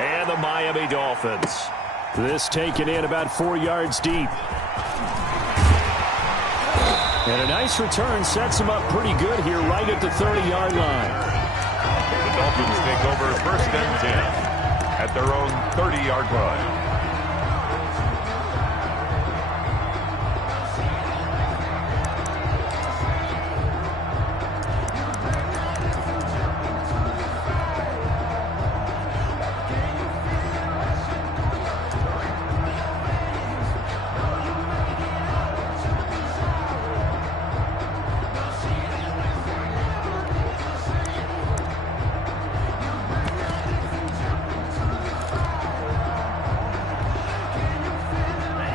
and the Miami Dolphins. This taken in about 4 yards deep. And a nice return sets them up pretty good here right at the 30-yard line. The Dolphins take over 1st and 10 at their own 30-yard line.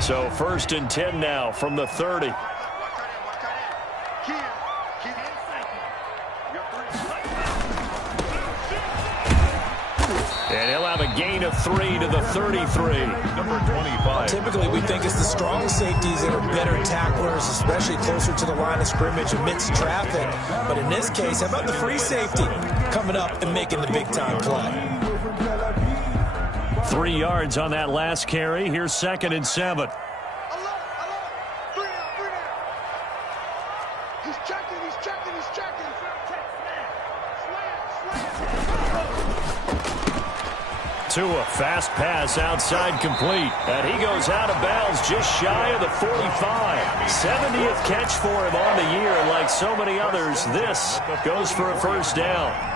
So 1st and 10 now from the 30. And he'll have a gain of 3 to the 33. Number 25. Typically, we think it's the strong safeties that are better tacklers, especially closer to the line of scrimmage amidst traffic. But in this case, how about the free safety coming up and making the big-time play? 3 yards on that last carry. Here's 2nd and 7. Tua, fast pass outside complete. And he goes out of bounds just shy of the 45. 70th catch for him on the year. And like so many others, this goes for a 1st down.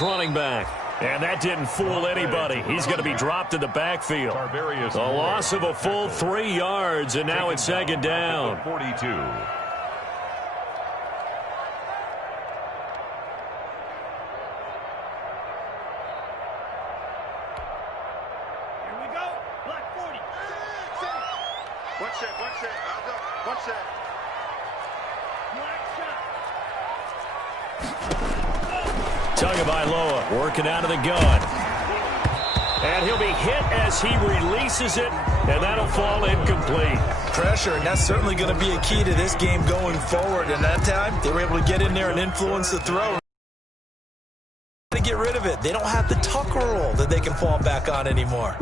Running back. And that didn't fool anybody. He's going to be dropped in the backfield. A loss of a full 3 yards, and now it's 2nd down. 42. Tagovailoa working out of the gun. And he'll be hit as he releases it, and that'll fall incomplete. Pressure, and that's certainly going to be a key to this game going forward. And that time, they were able to get in there and influence the throw. To get rid of it, they don't have the tuck roll that they can fall back on anymore.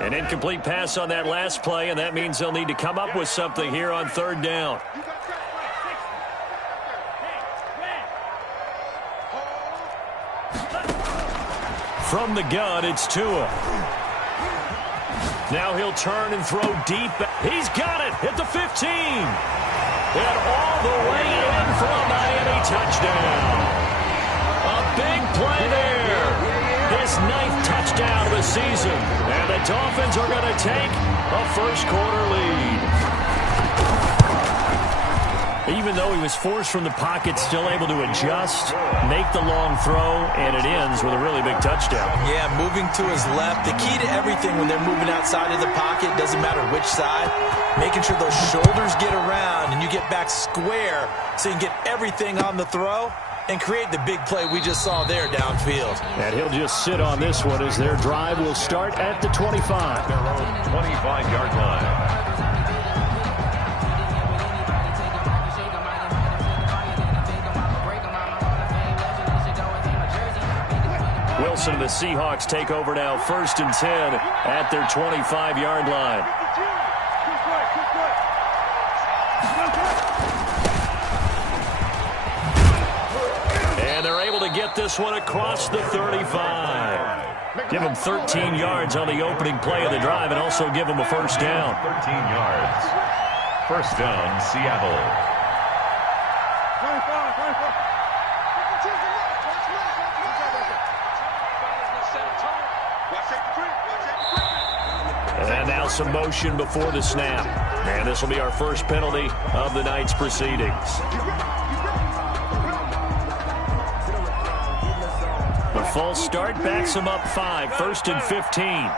An incomplete pass on that last play, and that means they'll need to come up with something here on 3rd down. From the gun, it's Tua. Now he'll turn and throw deep. He's got it at the 15. And all the way in for a Miami touchdown. A big play there. His 9th touchdown of the season. And the Dolphins are going to take a 1st quarter lead. Even though he was forced from the pocket, still able to adjust, make the long throw, and it ends with a really big touchdown. Yeah, moving to his left. The key to everything when they're moving outside of the pocket, doesn't matter which side, making sure those shoulders get around and you get back square so you can get everything on the throw and create the big play we just saw there downfield. And he'll just sit on this one as their drive will start at the 25. Their own 25-yard line. Wilson and the Seahawks take over now, 1st and 10 at their 25-yard line. And they're able to get this one across the 35. Give them 13 yards on the opening play of the drive and also give them a 1st down. 13 yards. 1st down, Seattle. And now some motion before the snap. And this will be our first penalty of the night's proceedings. false start backs him up 5, 1st and 15.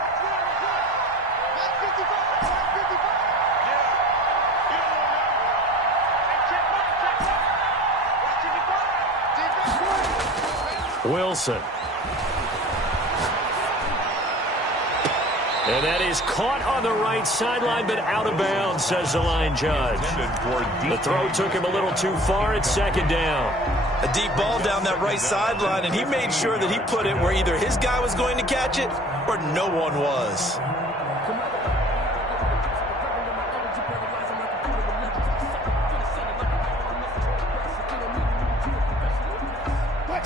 Wilson. And that is caught on the right sideline, but out of bounds, says the line judge. The throw took him a little too far. It's 2nd down. A deep ball down that right sideline, and he made sure that he put it where either his guy was going to catch it or no one was.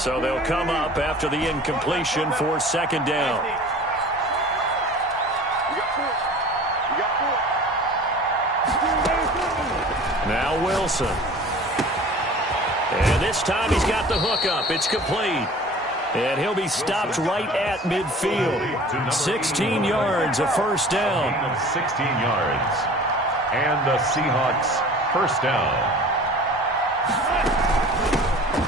So they'll come up after the incompletion for 2nd down. Now Wilson. And this time he's got the hook up. It's complete. And he'll be stopped right at midfield. 16 yards, a 1st down. 16 yards. And the Seahawks 1st down.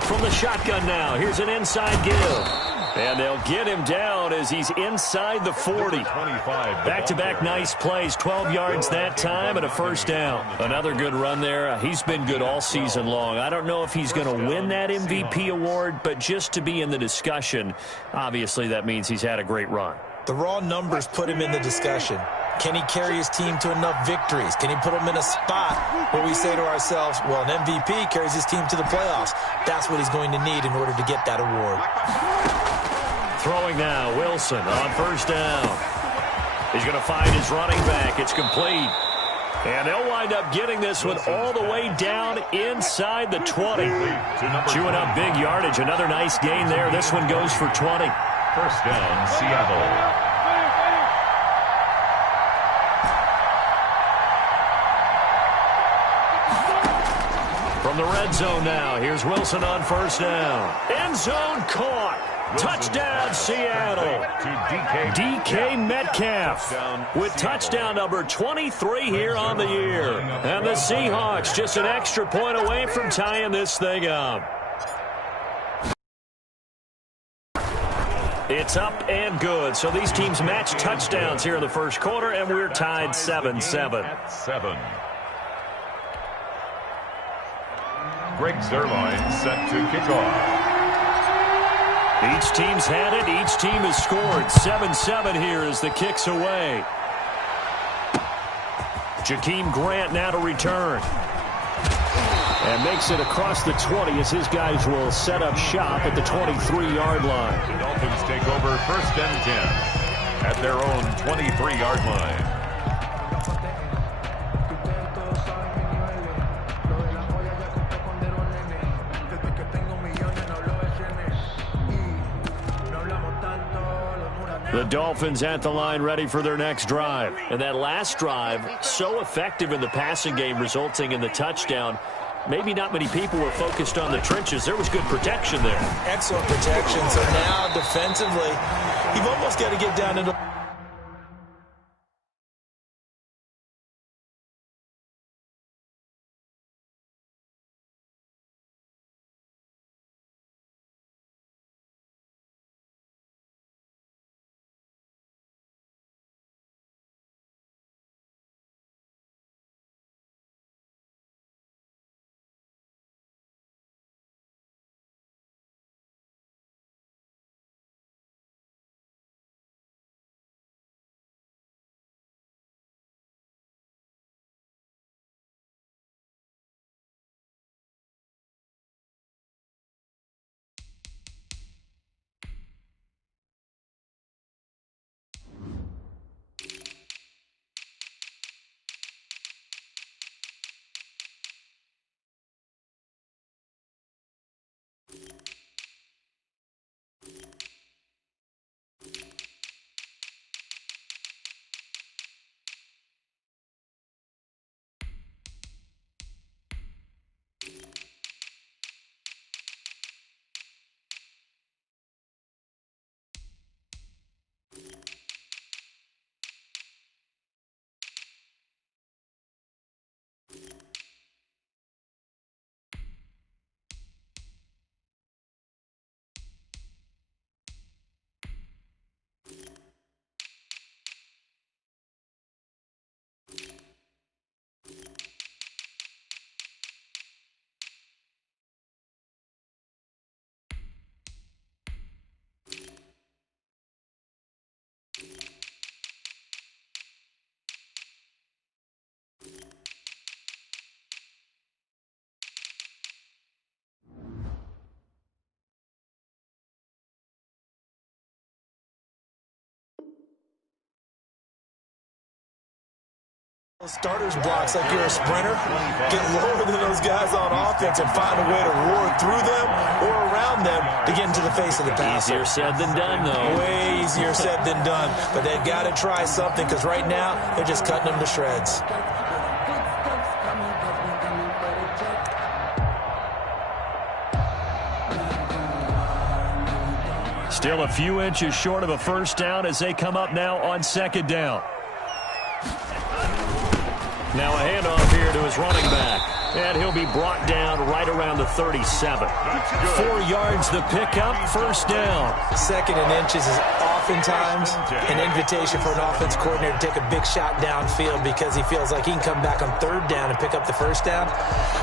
From the shotgun now, here's an inside give. And they'll get him down as he's inside the 40. Back-to-back nice plays, 12 yards that time and a 1st down. Another good run there. He's been good all season long. I don't know if he's going to win that MVP award, but just to be in the discussion, obviously that means he's had a great run. The raw numbers put him in the discussion. Can he carry his team to enough victories? Can he put them in a spot where we say to ourselves, well, an MVP carries his team to the playoffs. That's what he's going to need in order to get that award. Throwing now, Wilson on 1st down. He's going to find his running back. It's complete. And they'll wind up getting this one all the way down inside the 20. Chewing up big yardage. Another nice gain there. This one goes for 20. 1st down, Seattle. From the red zone now, here's Wilson on 1st down. End zone caught. Touchdown, Seattle. DK Metcalf with touchdown number 23 here on the year. And the Seahawks just an extra point away from tying this thing up. It's up and good. So these teams match touchdowns here in the 1st quarter, and we're tied 7-7. 7. Greg Zerline set to kick off. Each team's had it. Each team has scored. 7-7 here as the kick's away. Jakeem Grant now to return. And makes it across the 20 as his guys will set up shop at the 23-yard line. The Dolphins take over 1st and 10 at their own 23-yard line. The Dolphins at the line ready for their next drive. And that last drive, so effective in the passing game, resulting in the touchdown. Maybe not many people were focused on the trenches. There was good protection there. Excellent protection. So now defensively, you've almost got to get down into Starters blocks like you're a sprinter. Get lower than those guys on offense and find a way to roar through them or around them to get into the face of the passer. Easier said than done, though. Way easier said than done. But they've got to try something because right now they're just cutting them to shreds. Still a few inches short of a first down as they come up now on second down. Now a handoff here to his running back. And he'll be brought down right around the 37. 4 yards the pickup, first down. Second and inches is oftentimes an invitation for an offense coordinator to take a big shot downfield because he feels like he can come back on third down and pick up the first down.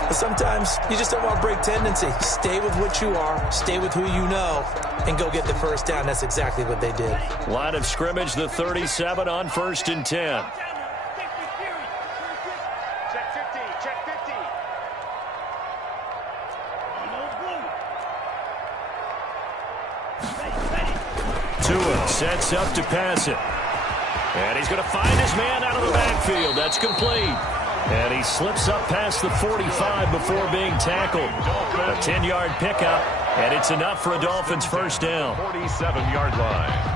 But sometimes you just don't want to break tendency. Stay with what you are, stay with who you know, and go get the first down. That's exactly what they did. Line of scrimmage, the 37 on first and 10. Tua sets up to pass it. And he's going to find his man out of the backfield. That's complete. And he slips up past the 45 before being tackled. A 10-yard pickup, and it's enough for a Dolphins first down. 47-yard line.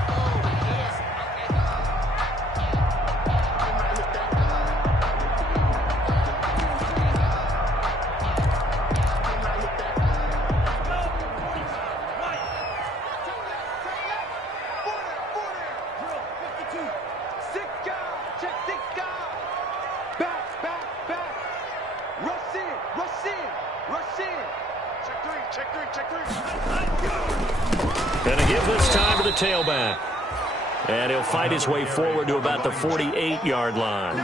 Gonna give this time to the tailback. And he'll fight his way forward to about the 48-yard line.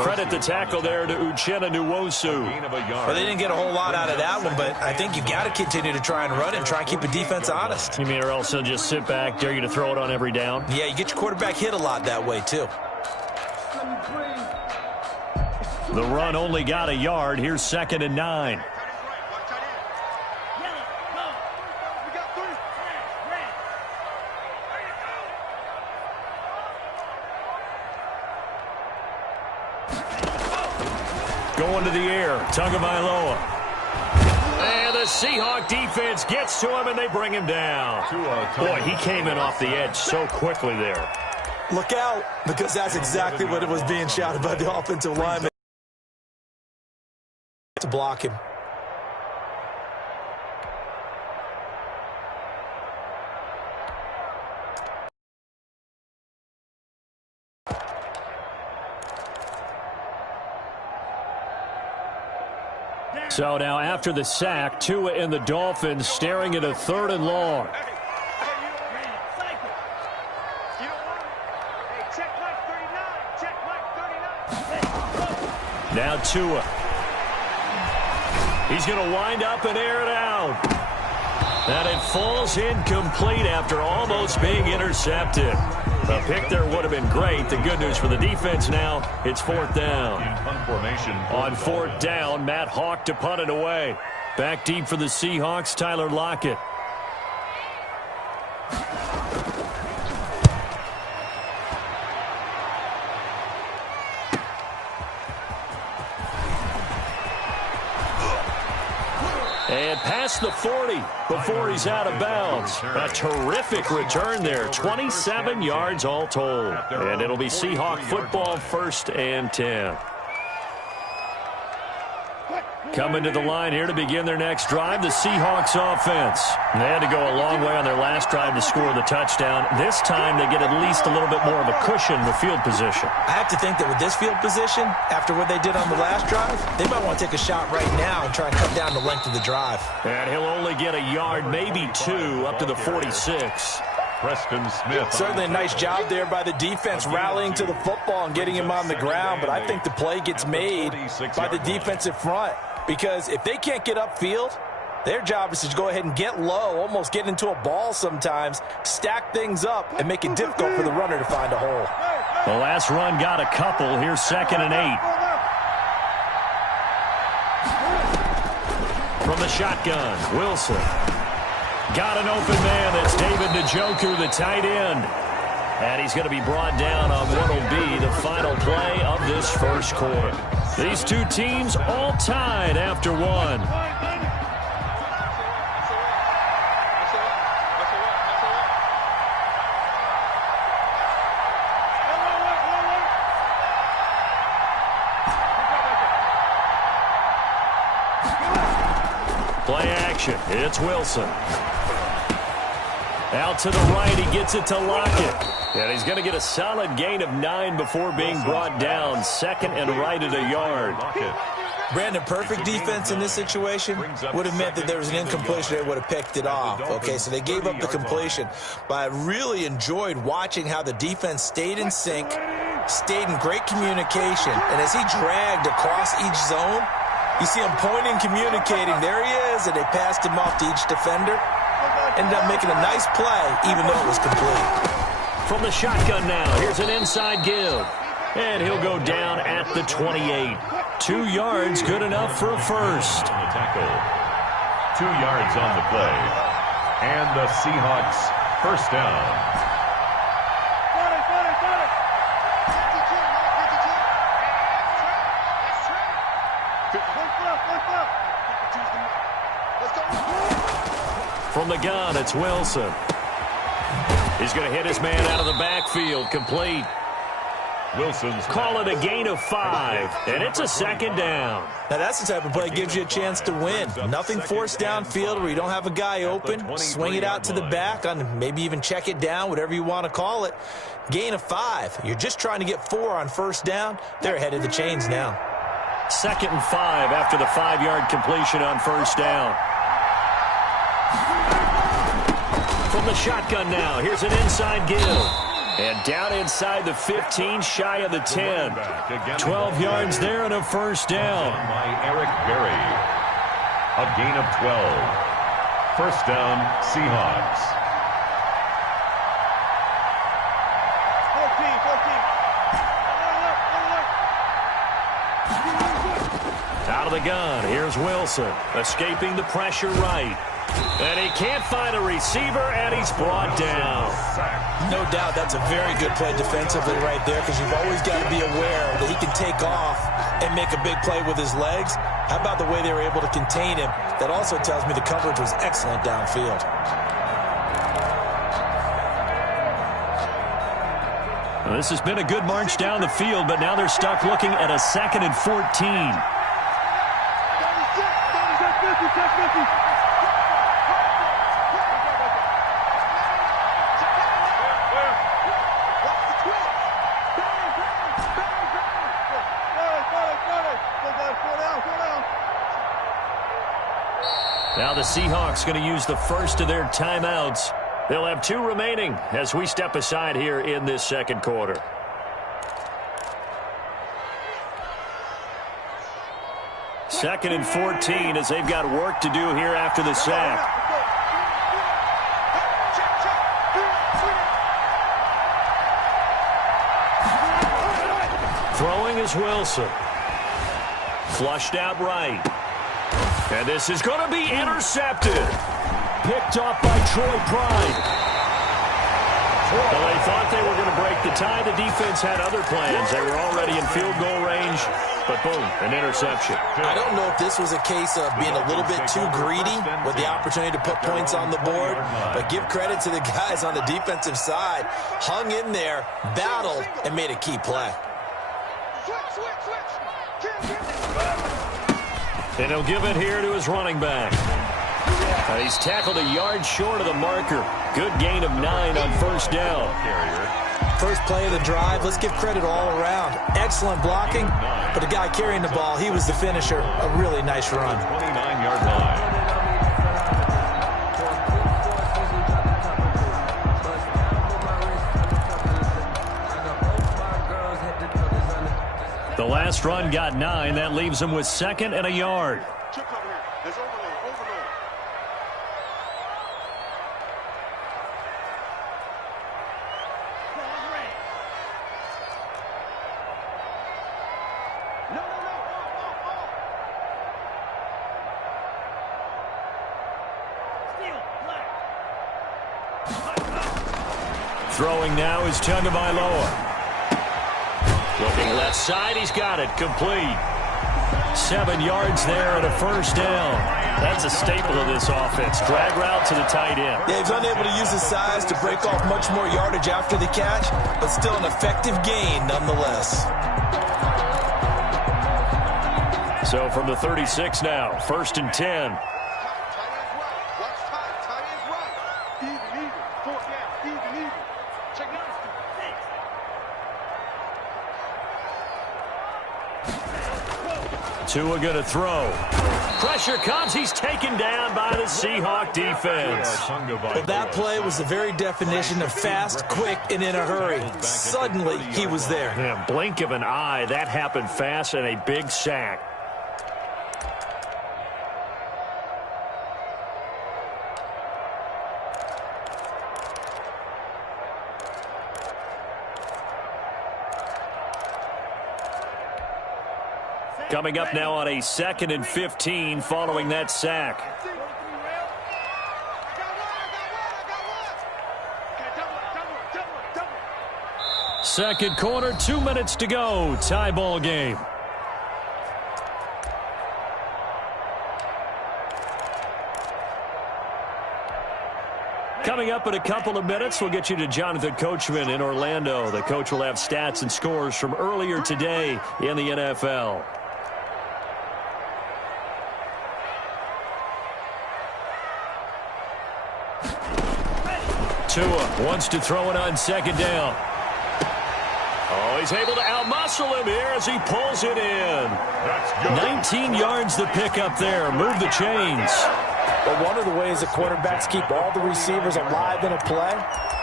Credit the tackle there to Uchenna Nwosu. Well, they didn't get a whole lot out of that one, but I think you've got to continue to try and run it and try and keep the defense honest. You mean or else they'll just sit back, dare you to throw it on every down? Yeah, you get your quarterback hit a lot that way, too. The run only got a yard. Here's second and 9. Going to the air, Tagovailoa. And the Seahawk defense gets to him, and they bring him down. Boy, he came in off the edge so quickly there. Look out, because that's exactly what it was being shouted by the offensive lineman to block him. So now after the sack, Tua and the Dolphins staring at a third and long. Now Tua. He's going to wind up and air it out. And it falls incomplete after almost being intercepted. A pick there would have been great. The good news for the defense now, it's fourth down. On fourth down, Matt Hawk to punt it away. Back deep for the Seahawks, Tyler Lockett. And past the 40 before he's out of bounds. A terrific return there. 27 yards all told. And it'll be Seahawk football, first and 10. Coming to the line here to begin their next drive, the Seahawks offense. They had to go a long way on their last drive to score the touchdown. This time they get at least a little bit more of a cushion with field position. I have to think that with this field position, after what they did on the last drive, they might want to take a shot right now and try and cut down the length of the drive. And he'll only get a yard, maybe two, up to the 46. Preston Smith. Certainly a nice job there by the defense rallying to the football and getting him on the ground, but I think the play gets made by the defensive front. Because if they can't get upfield, their job is to go ahead and get low, almost get into a ball sometimes, stack things up, and make it difficult for the runner to find a hole. The last run got a couple. Here's second and 8. From the shotgun, Wilson. Got an open man. That's David Njoku, the tight end. And he's going to be brought down on what will be the final play of this first quarter. These two teams all tied after one. Play action. It's Wilson. Out to the right. He gets it to Lockett. And he's going to get a solid gain of 9 before being brought down. Second and right at a yard. Brandon, perfect defense in this situation would have meant that there was an incompletion. They would have picked it off. Okay, so they gave up the completion. But I really enjoyed watching how the defense stayed in sync, stayed in great communication. And as he dragged across each zone, you see him pointing, communicating. There he is, and they passed him off to each defender. Ended up making a nice play, even though it was complete. From the shotgun now, here's an inside give. And he'll go down at the 28. 2 yards, good enough for a first. On the tackle. 2 yards on the play. And the Seahawks first down. From the gun, it's Wilson. He's going to hit his man out of the backfield, complete. Wilson's call it a gain of 5, and it's a second down. Now that's the type of play that gives you a chance to win. Nothing forced downfield where you don't have a guy open. Swing it out to the back, on maybe even check it down, whatever you want to call it. Gain of 5. You're just trying to get 4 on first down. They're ahead of the chains now. 2nd and 5 after the 5-yard completion on first down. From the shotgun now, here's an inside give. And down inside the 15, shy of the 10. 12 yards there and a first down. By Eric Berry. A gain of 12. First down, Seahawks. 14. Out of the gun, here's Wilson. Escaping the pressure right. And he can't find a receiver, and he's brought down. No doubt that's a very good play defensively right there, because you've always got to be aware that he can take off and make a big play with his legs. How about the way they were able to contain him? That also tells me the coverage was excellent downfield. Well, this has been a good march down the field, but now they're stuck looking at a 2nd and 14. Now the Seahawks going to use the first of their timeouts. They'll have 2 remaining as we step aside here in this second quarter. Second and 14 as they've got work to do here after the sack. Throwing is Wilson. Flushed out right. And this is going to be intercepted. Picked off by Troy Pride. Well, they thought they were going to break the tie. The defense had other plans. They were already in field goal range. But boom, an interception. I don't know if this was a case of being a little bit too greedy with the opportunity to put points on the board. But give credit to the guys on the defensive side. Hung in there, battled, and made a key play. And he'll give it here to his running back. And he's tackled a yard short of the marker. Good gain of 9 on first down. First play of the drive, let's give credit all around. Excellent blocking, but the guy carrying the ball, he was the finisher. A really nice run. 29-yard line. The last run got 9. That leaves him with 2nd and a yard. Throwing now is Tagovailoa. Looking left side, he's got it, complete. 7 yards there and a first down. That's a staple of this offense. Drag route to the tight end. Yeah, he's unable to use his size to break off much more yardage after the catch, but still an effective gain nonetheless. So from the 36 now, 1st and 10. Tua going to throw. Pressure comes. He's taken down by the Seahawk defense. Well, that play was the very definition of fast, quick, and in a hurry. Suddenly, he was there. Yeah, blink of an eye. That happened fast and a big sack. Coming up now on a 2nd and 15 following that sack. Second quarter, 2 minutes to go. Tie ball game. Coming up in a couple of minutes, we'll get you to Jonathan Coachman in Orlando. The coach will have stats and scores from earlier today in the NFL. Tua wants to throw it on 2nd down. Oh, he's able to outmuscle him here as he pulls it in. 19 yards to pick up there. Move the chains. But one of the ways that quarterbacks keep all the receivers alive in a play,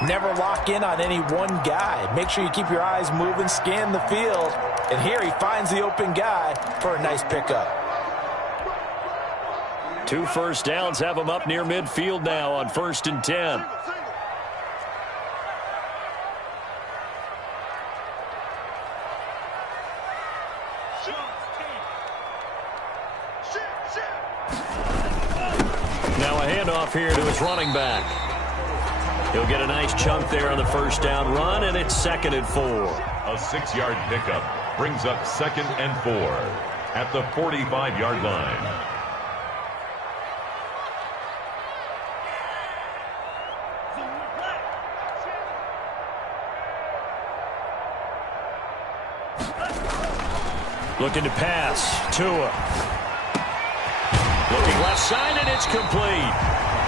never lock in on any one guy. Make sure you keep your eyes moving, scan the field. And here he finds the open guy for a nice pickup. 2 first downs have him up near midfield now on 1st and 10. Now a handoff here to his running back. He'll get a nice chunk there on the 1st down run, and it's 2nd and 4. A 6-yard pickup brings up 2nd and 4 at the 45-yard line. Looking to pass. Tua. Looking left side, and it's complete.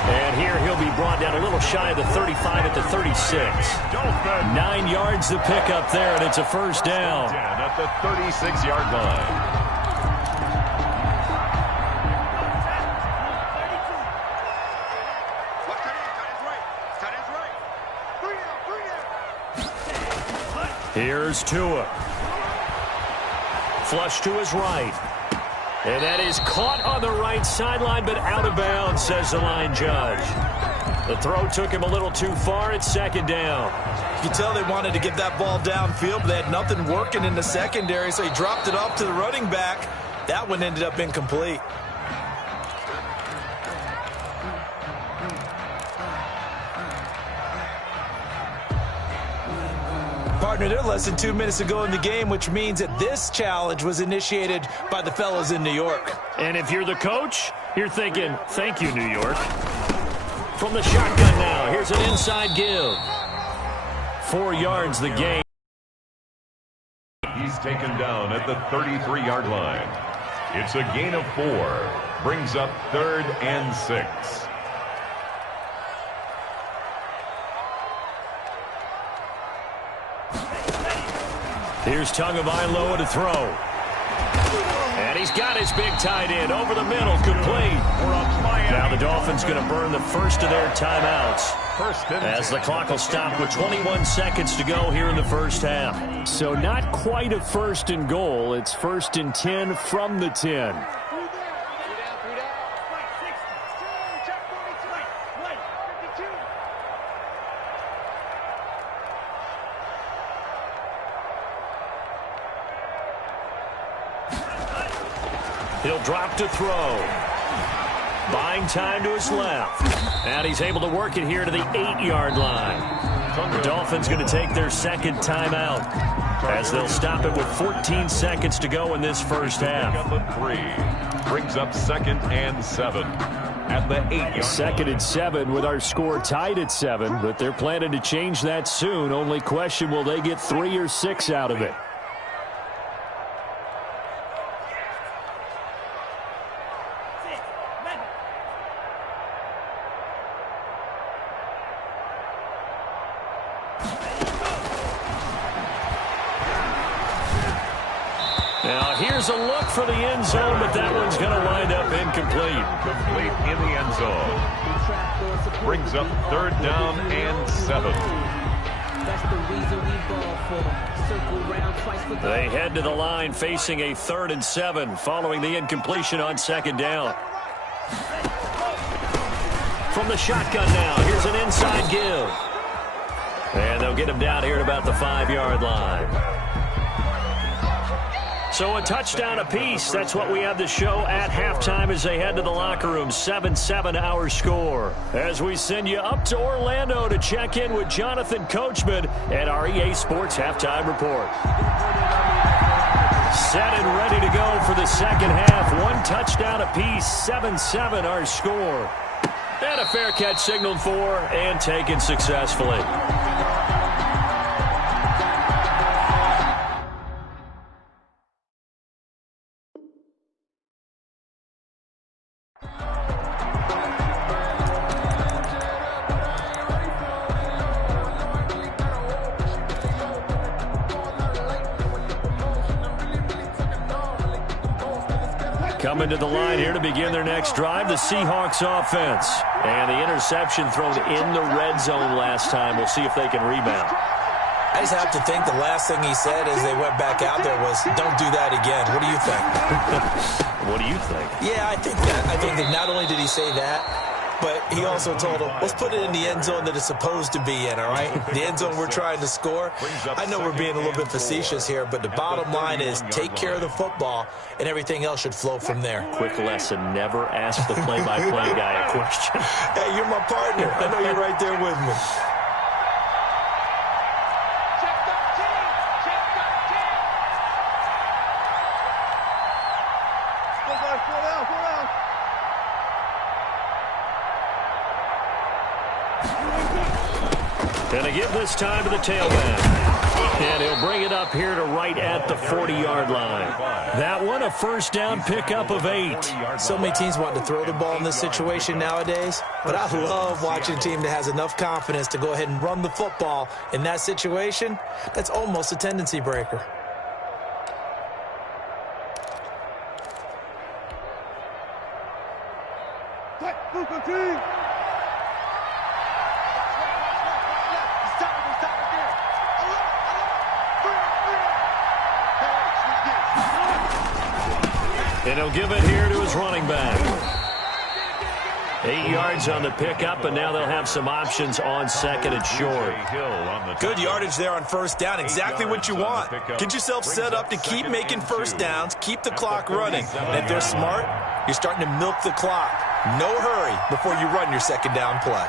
And here he'll be brought down a little shy of the 35 at the 36. 9 yards to pick up there, and it's a 1st down. At the 36-yard line. Here's Tua. Flush to his right. And that is caught on the right sideline, but out of bounds, says the line judge. The throw took him a little too far. It's 2nd down. You can tell they wanted to get that ball downfield, but they had nothing working in the secondary, so he dropped it off to the running back. That one ended up incomplete. Partner, they're less than 2 minutes to go in the game, which means that this challenge was initiated by the fellas in New York. And if you're the coach, you're thinking, thank you, New York. From the shotgun now, here's an inside give. 4 yards the gain. He's taken down at the 33-yard line. It's a gain of 4. Brings up 3rd and 6. Here's Tagovailoa to throw. And he's got his big tight end over the middle, complete. Now the Dolphins going to burn the first of their timeouts as the clock will stop with 21 seconds to go here in the 1st half. So not quite a 1st and goal. It's 1st and 10 from the 10. He'll drop to throw. Buying time to his left. And he's able to work it here to the 8-yard line. The Dolphins going to take their second timeout as they'll stop it with 14 seconds to go in this first half. The 3 brings up 2nd and 7 at the 8. 2nd and 7 with our score tied at 7, but they're planning to change that soon. Only question, will they get 3 or 6 out of it? Now here's a look for the end zone, but that one's going to wind up incomplete. Complete in the end zone. Brings up 3rd down and 7. They head to the line facing a 3rd and 7 following the incompletion on 2nd down. From the shotgun now, here's an inside give. And they'll get him down here at about the 5-yard line. So a touchdown apiece. That's what we have to show at halftime as they head to the locker room. 7-7 our score. As we send you up to Orlando to check in with Jonathan Coachman at our EA Sports Halftime Report. Set and ready to go for the second half. 1 touchdown apiece. 7-7 our score. And a fair catch signaled for and taken successfully. Coming to the line here to begin their next drive, the Seahawks offense. And the interception thrown in the red zone last time. We'll see if they can rebound. I just have to think the last thing he said as they went back out there was, don't do that again. What do you think? What do you think? Yeah, I think that not only did he say that, but he also told him, let's put it in the end zone that it's supposed to be in, all right? The end zone we're trying to score. I know we're being a little bit facetious here, but the bottom line is take care of the football, and everything else should flow from there. Quick lesson, never ask the play-by-play guy a question. Hey, you're my partner. I know you're right there with me. And they give this time to the tailback. And he'll bring it up here to right at the 40-yard line. That one, a first down pickup of 8. So many teams want to throw the ball in this situation nowadays, but I love watching a team that has enough confidence to go ahead and run the football. In that situation, that's almost a tendency breaker. And he'll give it here to his running back. 8 yards on the pickup, and now they'll have some options on 2nd and short. Good yardage there on first down. Exactly what you want. Get yourself set up to keep making first downs, keep the clock running. And if they're smart, you're starting to milk the clock. No hurry before you run your second down play.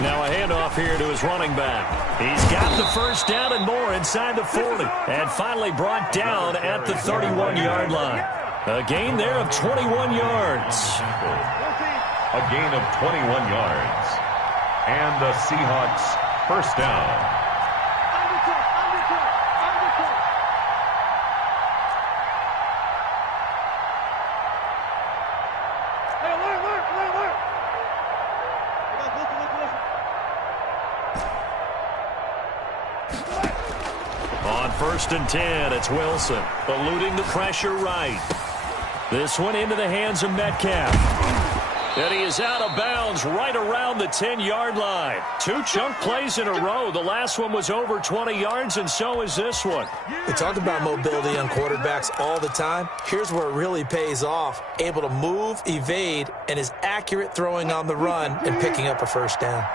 Now a handoff here to his running back. He's got the first down and more inside the 40. And finally brought down at the 31-yard line. A gain there of 21 yards. A gain of 21 yards. And the Seahawks first down. On 1st and 10, it's Wilson, eluding the pressure right. This one into the hands of Metcalf. And he is out of bounds right around the 10-yard line. 2 chunk plays in a row. The last one was over 20 yards, and so is this one. We talk about mobility on quarterbacks all the time. Here's where it really pays off. Able to move, evade, and is accurate throwing on the run and picking up a first down.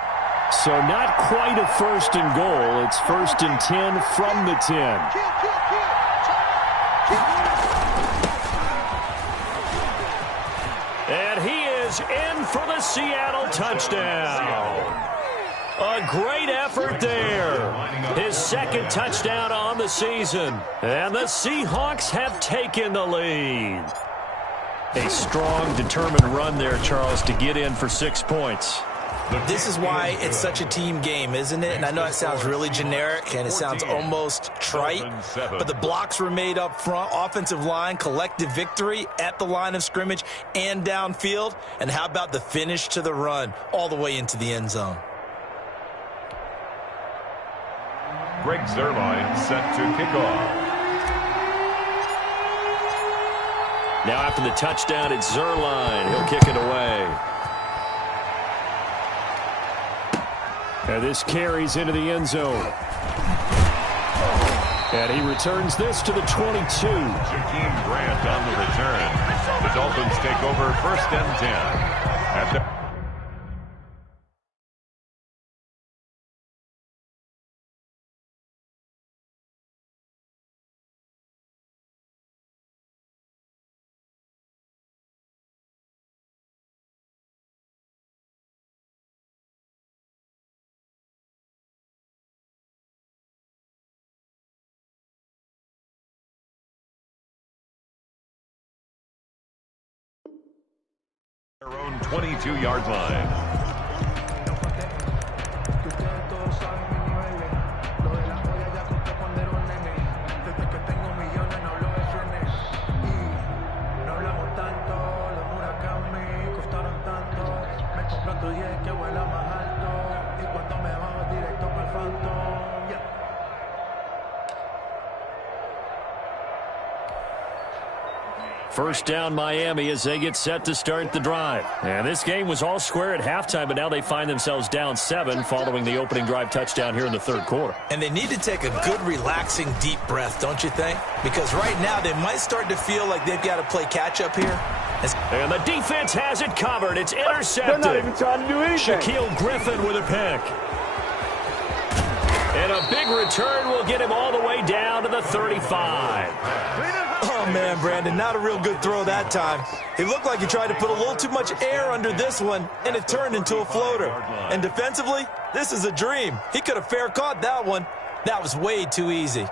So not quite a 1st and goal. It's 1st and 10 from the 10. And he is in for the Seattle touchdown. A great effort there. His second touchdown on the season. And the Seahawks have taken the lead. A strong, determined run there, Charles, to get in for 6 points. This is why it's such a team game, isn't it? And I know it sounds really generic and it sounds almost trite, but the blocks were made up front, offensive line, collective victory at the line of scrimmage and downfield. And how about the finish to the run all the way into the end zone? Greg Zuerlein set to kick off. Now after the touchdown, it's Zuerlein. He'll kick it away. And this carries into the end zone. And he returns this to the 22. Jakeem Grant on the return. The Dolphins take over 1st and 10. At the their own 22-yard line. First down, Miami, as they get set to start the drive. And this game was all square at halftime, but now they find themselves down 7 following the opening drive touchdown here in the third quarter. And they need to take a good, relaxing, deep breath, don't you think? Because right now they might start to feel like they've got to play catch-up here. And the defense has it covered. It's intercepted. They're not even trying to do anything. Shaquille Griffin with a pick. And a big return will get him all the way down to the 35. Oh, man, Brandon, not a real good throw that time. It looked like he tried to put a little too much air under this one, and it turned into a floater. And defensively, this is a dream. He could have fair caught that one. That was way too easy.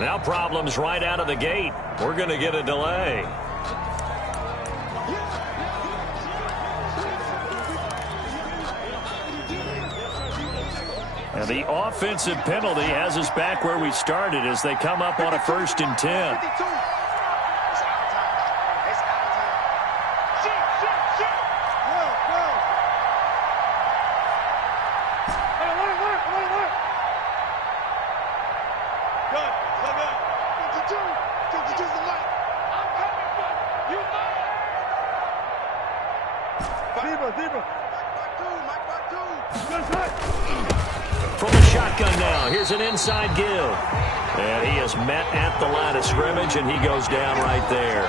Now problems right out of the gate. We're going to get a delay. And the offensive penalty has us back where we started as they come up on a 1st and 10. From the shotgun now, here's an inside give. And he is met at the line of scrimmage, and he goes down right there.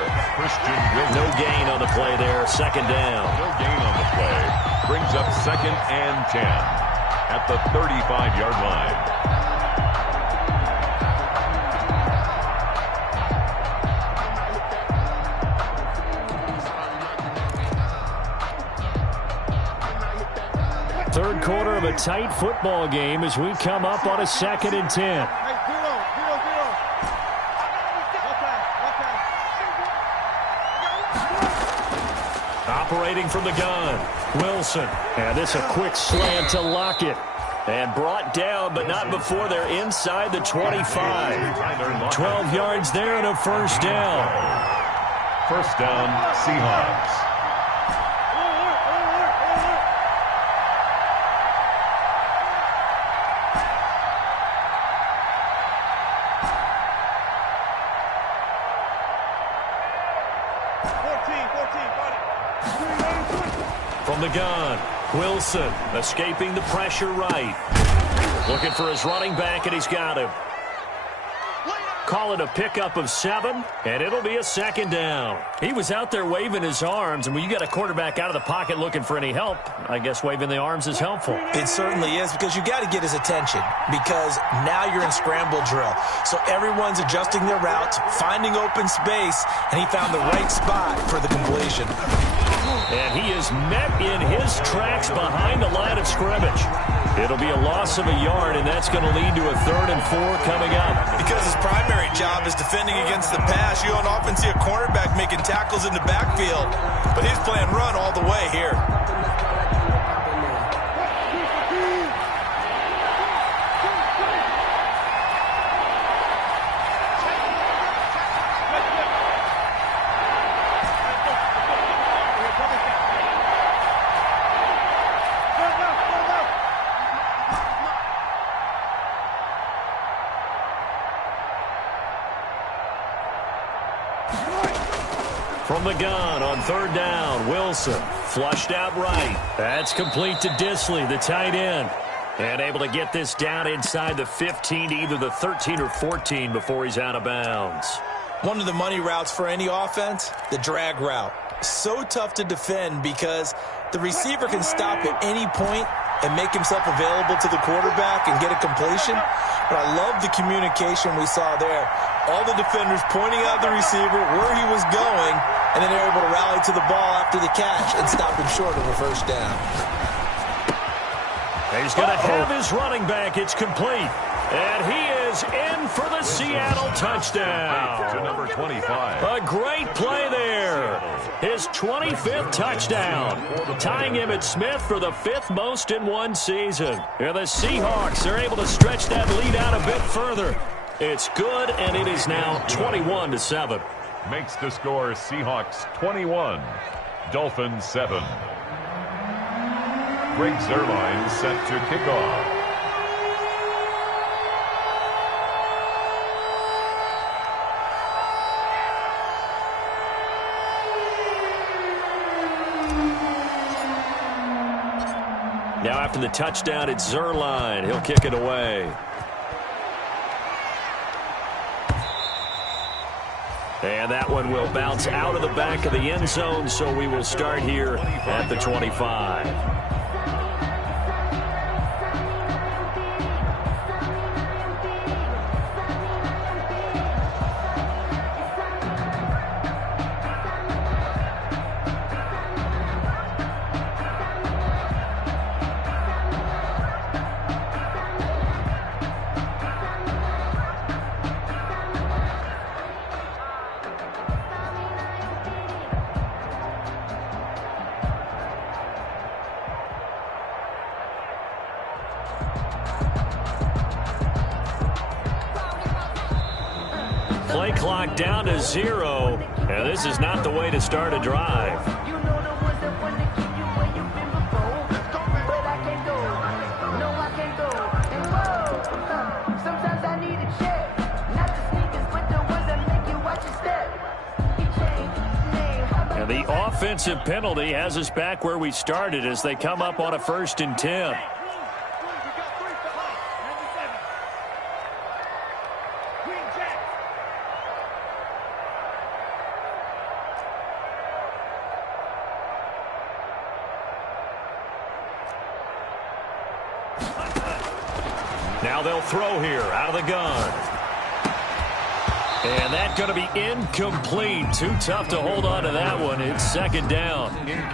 No gain on the play there, 2nd down. No gain on the play. Brings up 2nd and 10 at the 35-yard line. Third quarter of a tight football game as we come up on a 2nd and 10. Operating from the gun, Wilson. And this a quick slant to Lockett. And brought down, but not before they're inside the 25. 12 yards there and a 1st down. 1st down, Seahawks. From the gun, Wilson escaping the pressure right. Looking for his running back, and he's got him. Call it a pickup of 7, and it'll be a second down. He was out there waving his arms, and when you got a quarterback out of the pocket looking for any help, I guess waving the arms is helpful. It certainly is, because you got to get his attention, because now you're in scramble drill. So everyone's adjusting their routes, finding open space, and he found the right spot for the completion. And he is met in his tracks behind the line of scrimmage. It'll be a loss of a yard, and that's going to lead to a 3rd and 4 coming up. Because his primary job is defending against the pass, you don't often see a cornerback making tackles in the backfield. But he's playing run all the way here. From the gun on 3rd down, Wilson flushed out right. That's complete to Disley, the tight end. And able to get this down inside the 15 to either the 13 or 14 before he's out of bounds. One of the money routes for any offense, the drag route. So tough to defend because the receiver can stop at any point and make himself available to the quarterback and get a completion. But I love the communication we saw there. All the defenders pointing out the receiver, where he was going, and then they're able to rally to the ball after the catch and stop him short of a first down. He's going to have his running back. It's complete. And he is in for the Seattle touchdown. To number 25. A great play there. His 25th touchdown. Tying him at Smith for the 5th most in one season. And the Seahawks are able to stretch that lead out a bit further. It's good, and it is now 21-7. Makes the score Seahawks 21, Dolphins 7. Greg Zuerlein set to kick off. Now after the touchdown, it's Zuerlein. He'll kick it away. And that one will bounce out of the back of the end zone, so we will start here at the 25. Play clock down to 0, and this is not the way to start a drive. And the offensive penalty has us back where we started as they come up on a 1st and 10. Now they'll throw here out of the gun. And that's going to be incomplete. Too tough to hold on to that one. It's 2nd down.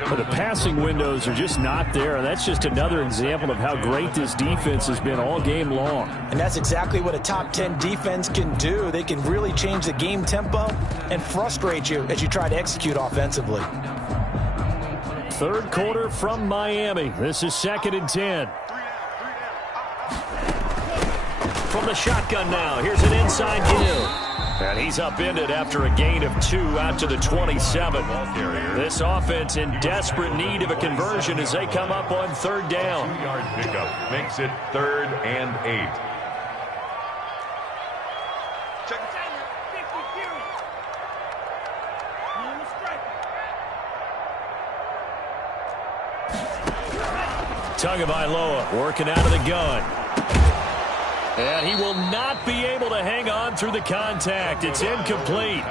But the passing windows are just not there. And that's just another example of how great this defense has been all game long. And that's exactly what a top 10 defense can do. They can really change the game tempo and frustrate you as you try to execute offensively. 3rd quarter from Miami. This is 2nd and 10. From the shotgun now. Here's an inside give. And he's upended after a gain of 2 out to the 27. This offense in desperate need of a conversion as they come up on 3rd down. 2-yard pickup makes it 3rd and 8. Tagovailoa working out of the gun. And he will not be able to hang on through the contact. It's incomplete.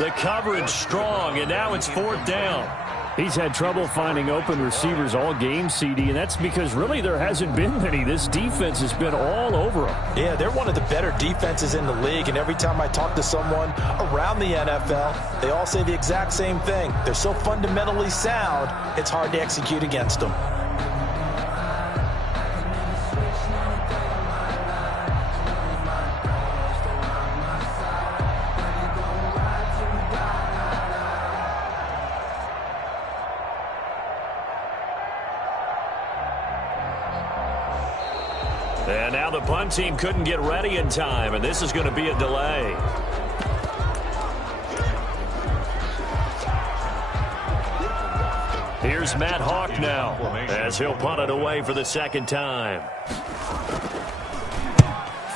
The coverage strong, and now it's 4th down. He's had trouble finding open receivers all game, CD, and that's because really there hasn't been many. This defense has been all over him. Yeah, they're one of the better defenses in the league, and every time I talk to someone around the NFL, they all say the exact same thing. They're so fundamentally sound, it's hard to execute against them. And now the punt team couldn't get ready in time, and this is going to be a delay. Here's Matt Hawk now, as he'll punt it away for the 2nd time.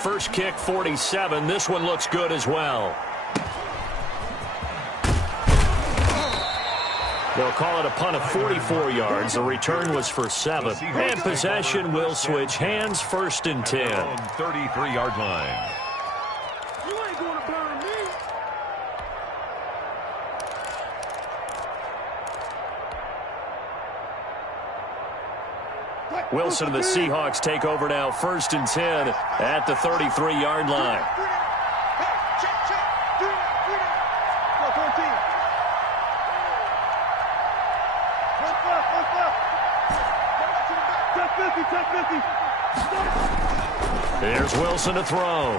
First kick, 47. This one looks good as well. They'll call it a punt of 44 yards. The return was for 7. And possession will switch hands, 1st and 10. 33-yard line. You ain't going to burn me. Wilson and the Seahawks take over now, 1st and 10 at the 33-yard line. Here's Wilson to throw.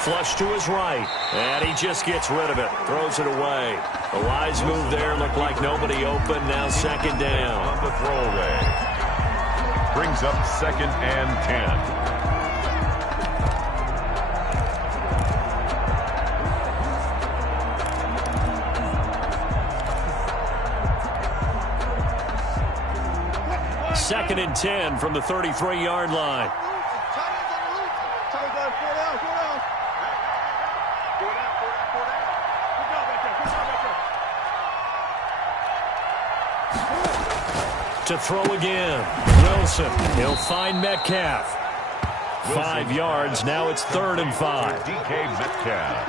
Flush to his right, and he just gets rid of it. Throws it away. A wise move there. Looked like nobody open. Now 2nd down. The throwaway brings up 2nd and 10. Second and 10 from the 33-yard line. To throw again. Wilson. He'll find Metcalf. 5 yards. Now it's 3rd and 5. DK Metcalf.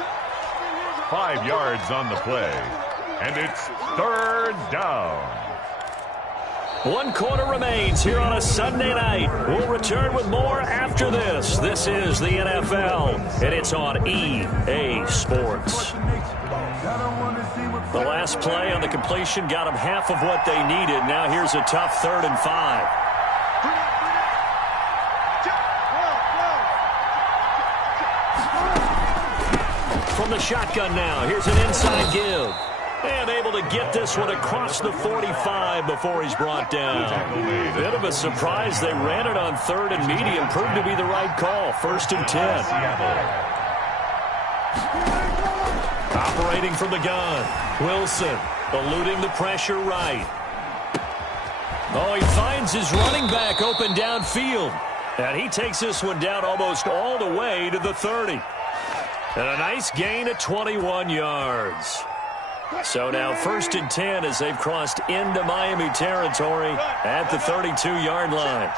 5 yards on the play. And it's 3rd down. 1 quarter remains here on a Sunday night. We'll return with more after this. This is the NFL, and it's on EA Sports. The last play on the completion got them half of what they needed. Now here's a tough 3rd and 5. From the shotgun now, here's an inside give. And able to get this one across the 45 before he's brought down. Bit of a surprise. They ran it on 3rd and medium. Proved to be the right call. 1st and 10. Operating from the gun. Wilson eluding the pressure right. Oh, he finds his running back open downfield. And he takes this one down almost all the way to the 30. And a nice gain of 21 yards. So now 1st and 10 as they've crossed into Miami territory at the 32-yard line.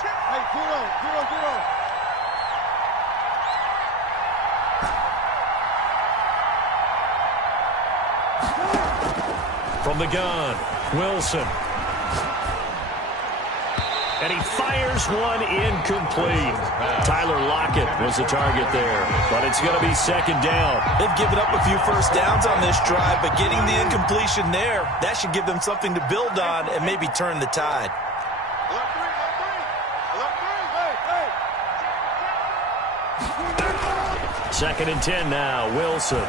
From the gun, Wilson. And he fires one incomplete. Tyler Lockett was the target there, but it's going to be 2nd down. They've given up a few first downs on this drive, but getting the incompletion there, that should give them something to build on and maybe turn the tide. Second and 10 now, Wilson.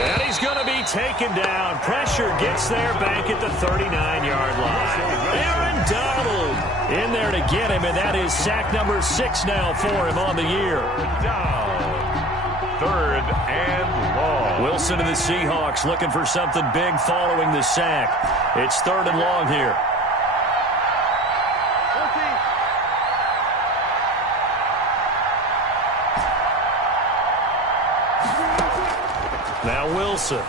And he's going to be taken down. Pressure gets there back at the 39-yard line. Aaron Donald in there to get him, and that is sack number 6 now for him on the year. Down. 3rd and long. Wilson and the Seahawks looking for something big following the sack. It's 3rd and long here. Now Wilson.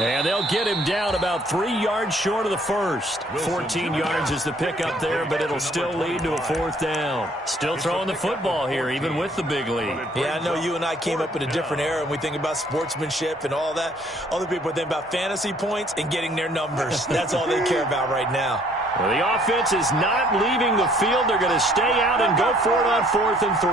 And they'll get him down about 3 yards short of the first. 14 yards is the pickup there, but it'll still lead to a 4th down. Still throwing the football here, even with the big lead. Yeah, I know you and I came up in a different era, and we think about sportsmanship and all that. Other people think about fantasy points and getting their numbers. That's all they care about right now. Well, the offense is not leaving the field. They're going to stay out and go for it on 4th and 3.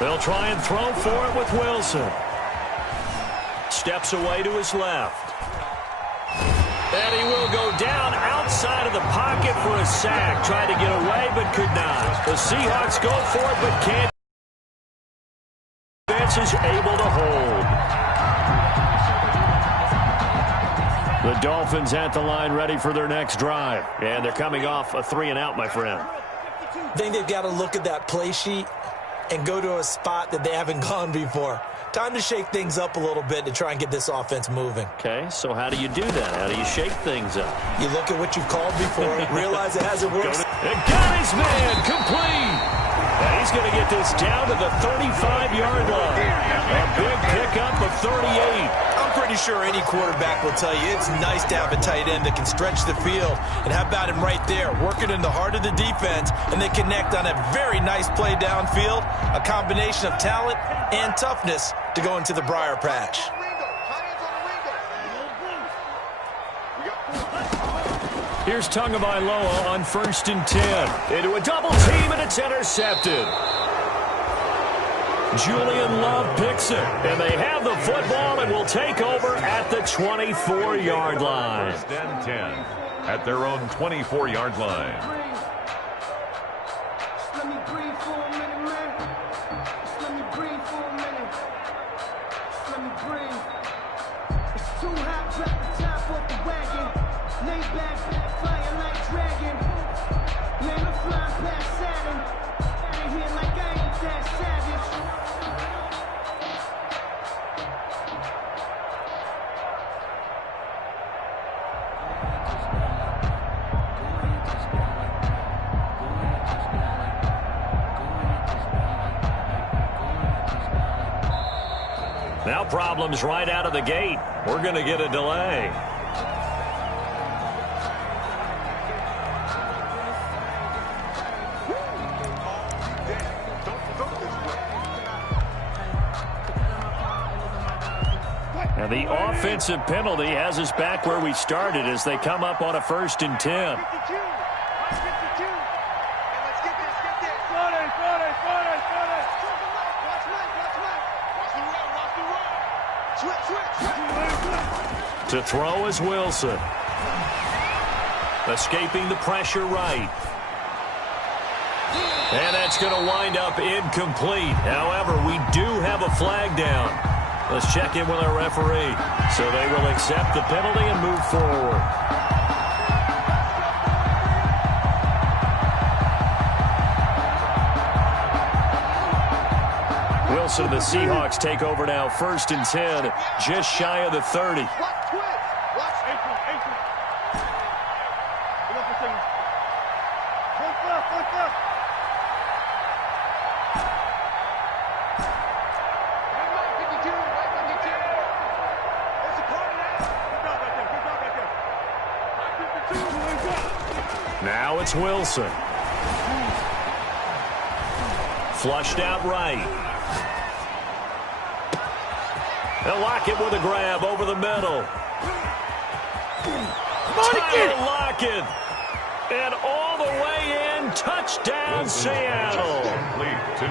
They'll try and throw for it with Wilson. Steps away to his left. And he will go down outside of the pocket for a sack. Tried to get away, but could not. The Seahawks go for it, but can't. Defense is able to hold. The Dolphins at the line ready for their next drive. And they're coming off a 3-and-out, my friend. I think they've got to look at that play sheet and go to a spot that they haven't gone before. Time to shake things up a little bit to try and get this offense moving. Okay, so how do you do that? How do you shake things up? You look at what you've called before, realize it hasn't worked. And got his man complete. And he's going to get this down to the 35-yard line. A big pickup of 38. I'm pretty sure any quarterback will tell you it's nice to have a tight end that can stretch the field. And how about him right there, working in the heart of the defense, and they connect on a very nice play downfield, a combination of talent and toughness to go into the briar patch. Here's Tagovailoa on 1st and 10. Into a double team, and it's intercepted. Julian Love picks it, and they have the football and will take over at the 24-yard line. 1st and 10 at their own 24-yard line. Let me breathe for a minute, man. Let me breathe for a minute. Let me breathe. It's too hot, drop the top off the wagon. Lay back, flying like dragon. Man, I'm flying past Saturn. Out of here like I ain't that savage. Now problems right out of the gate. We're going to get a delay. And the offensive penalty has us back where we started as they come up on a 1st and 10. To throw is Wilson. Escaping the pressure right. And that's going to wind up incomplete. However, we do have a flag down. Let's check in with our referee. So they will accept the penalty and move forward. Wilson, the Seahawks take over now, 1st and 10, just shy of the 30. Now it's Wilson. Flushed out right. They'll lock it with a grab over the middle. Tyler Lockett. And all the way in, touchdown Seattle.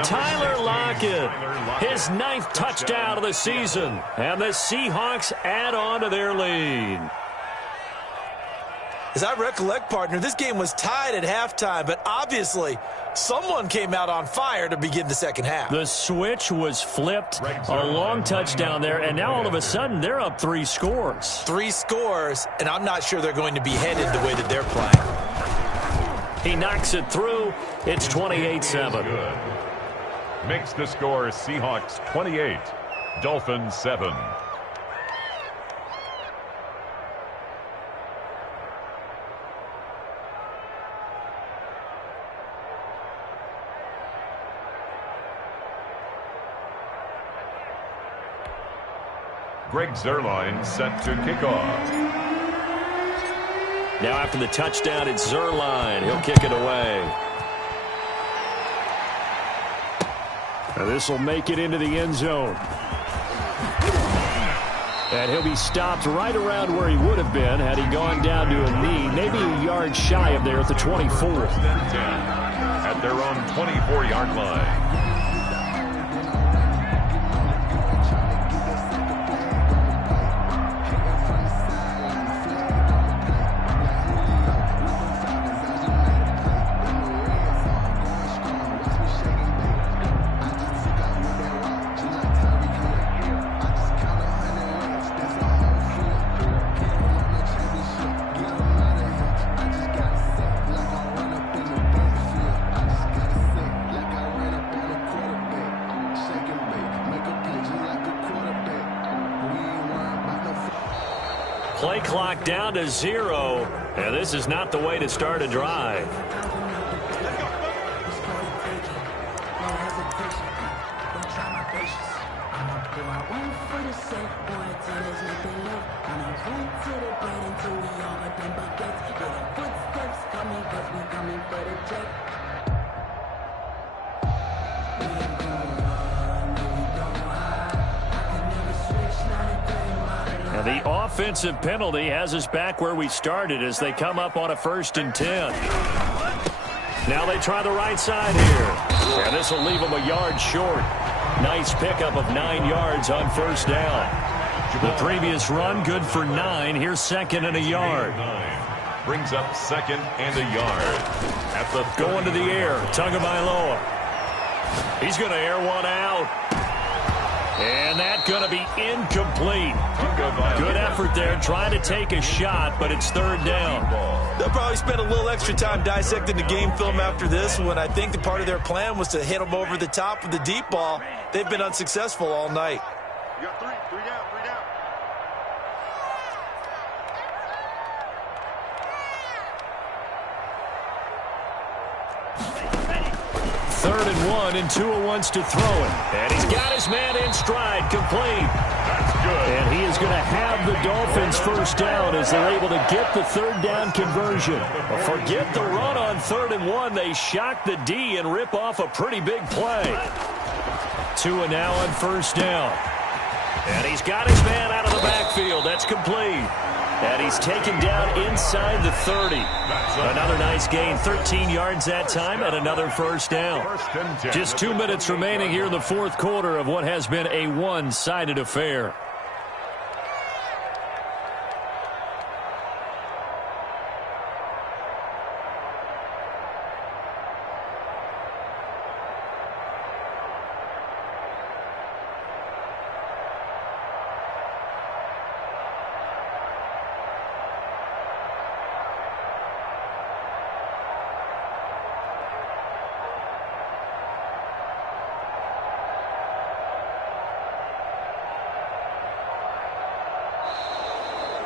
Tyler Lockett, his 9th touchdown of the season. And the Seahawks add on to their lead. As I recollect, partner, this game was tied at halftime, but obviously someone came out on fire to begin the second half. The switch was flipped, a long touchdown there, and now all of a sudden they're up 3 scores. 3 scores, and I'm not sure they're going to be headed the way that they're playing. He knocks it through. It's 28-7. Makes the score Seahawks 28, Dolphins 7. Greg Zuerlein set to kick off. Now after the touchdown, it's Zuerlein. He'll kick it away. Now this will make it into the end zone. And he'll be stopped right around where he would have been had he gone down to a knee, maybe a yard shy of there at the 24. At their own 24-yard line. Play clock down to 0, and this is not the way to start a drive. The offensive penalty has us back where we started as they come up on a 1st and 10. Now they try the right side here. And this will leave them a yard short. Nice pickup of 9 yards on 1st down. The previous run good for 9. Here's 2nd and a yard. Brings up 2nd and a yard. At the going to the air. Tagovailoa. He's going to air one out. And that's going to be incomplete. Good effort there trying to take a shot, but it's 3rd down. They'll probably spend a little extra time dissecting the game film after this one. I think the part of their plan was to hit them over the top with the deep ball. They've been unsuccessful all night. You got 3 down, 3 down. Third and 1, and Tua wants to throw it. And he's got his man in stride, complete. That's good. And he is going to have the Dolphins 1st down as they're able to get the 3rd down conversion. But forget the run on 3rd and 1. They shock the D and rip off a pretty big play. Tua now on 1st down. And he's got his man out of the backfield. That's complete. And he's taken down inside the 30. Another nice gain, 13 yards that time, and another 1st down. Just 2 minutes remaining here in the 4th quarter of what has been a one-sided affair.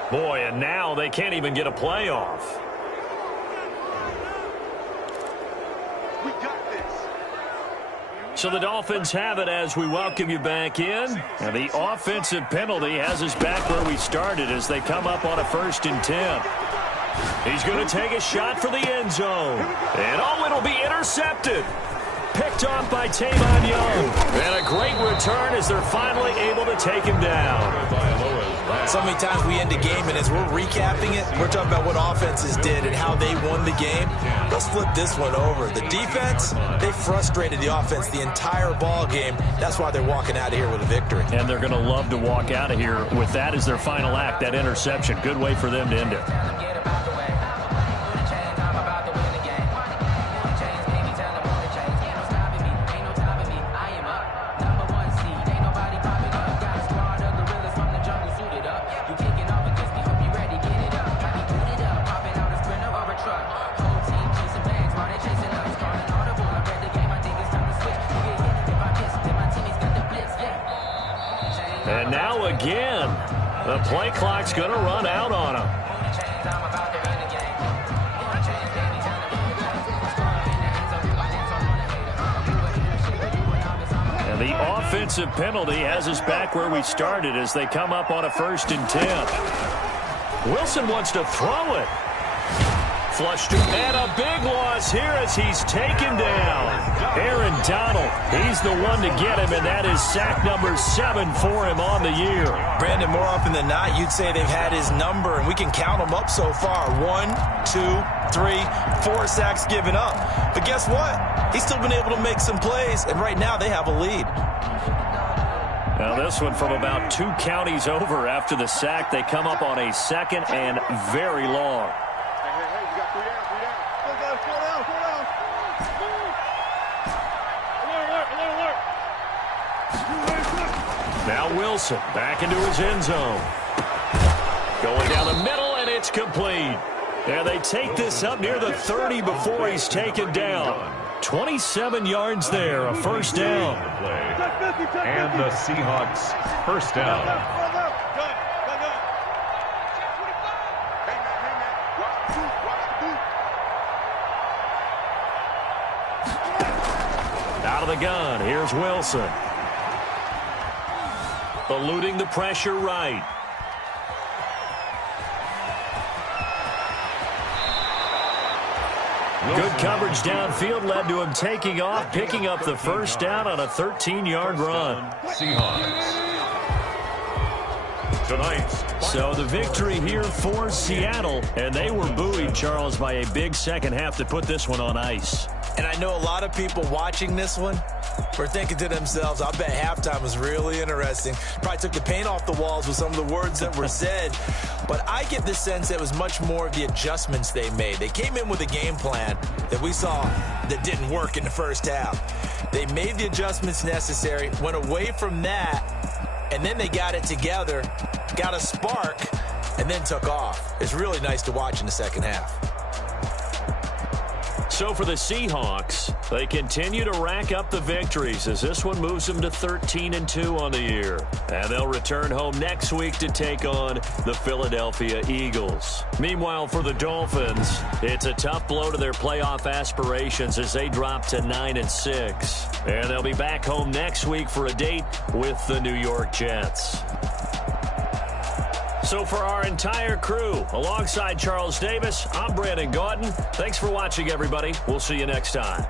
Boy, and now they can't even get a playoff. We got this. So the Dolphins have it as we welcome you back in. And the offensive penalty has us back where we started as they come up on a 1st and 10. He's going to take a shot for the end zone. And oh, it'll be intercepted. Picked off by Tavon Young. And a great return as they're finally able to take him down. So many times we end a game, and as we're recapping it, we're talking about what offenses did and how they won the game. Let's flip this one over. The defense, they frustrated the offense the entire ball game. That's why they're walking out of here with a victory. And they're going to love to walk out of here with that as their final act, that interception. Good way for them to end it. And now again, the play clock's going to run out on him. And the offensive penalty has us back where we started as they come up on a 1st and 10. Wilson wants to throw it. Flushed to, and a big loss here as he's taken down. Aaron Donald, he's the one to get him, and that is sack number 7 for him on the year. Brandon, more often than not, you'd say they've had his number, and we can count them up so far. 1, 2, 3, 4 sacks given up. But guess what? He's still been able to make some plays, and right now they have a lead. Now this one from about 2 counties over after the sack. They come up on a 2nd and very long. Now Wilson back into his end zone. Going down the middle, and it's complete. And they take this up near the 30 before he's taken down. 27 yards there, a 1st down. And the Seahawks first down. Out of the gun, here's Wilson. Eluding the pressure right. Good coverage downfield led to him taking off, picking up the 1st down on a 13-yard run. Seahawks. Tonight's So the victory here for Seattle, and they were buoyed, Charles, by a big second half to put this one on ice. And I know a lot of people watching this one were thinking to themselves, I bet halftime was really interesting. Probably took the paint off the walls with some of the words that were said. But I get the sense it was much more of the adjustments they made. They came in with a game plan that we saw that didn't work in the 1st half. They made the adjustments necessary, went away from that, and then they got it together, got a spark, and then took off. It's really nice to watch in the 2nd half. So for the Seahawks, they continue to rack up the victories as this one moves them to 13-2 on the year. And they'll return home next week to take on the Philadelphia Eagles. Meanwhile, for the Dolphins, it's a tough blow to their playoff aspirations as they drop to 9-6. And they'll be back home next week for a date with the New York Jets. So for our entire crew, alongside Charles Davis, I'm Brandon Gaudin. Thanks for watching, everybody. We'll see you next time.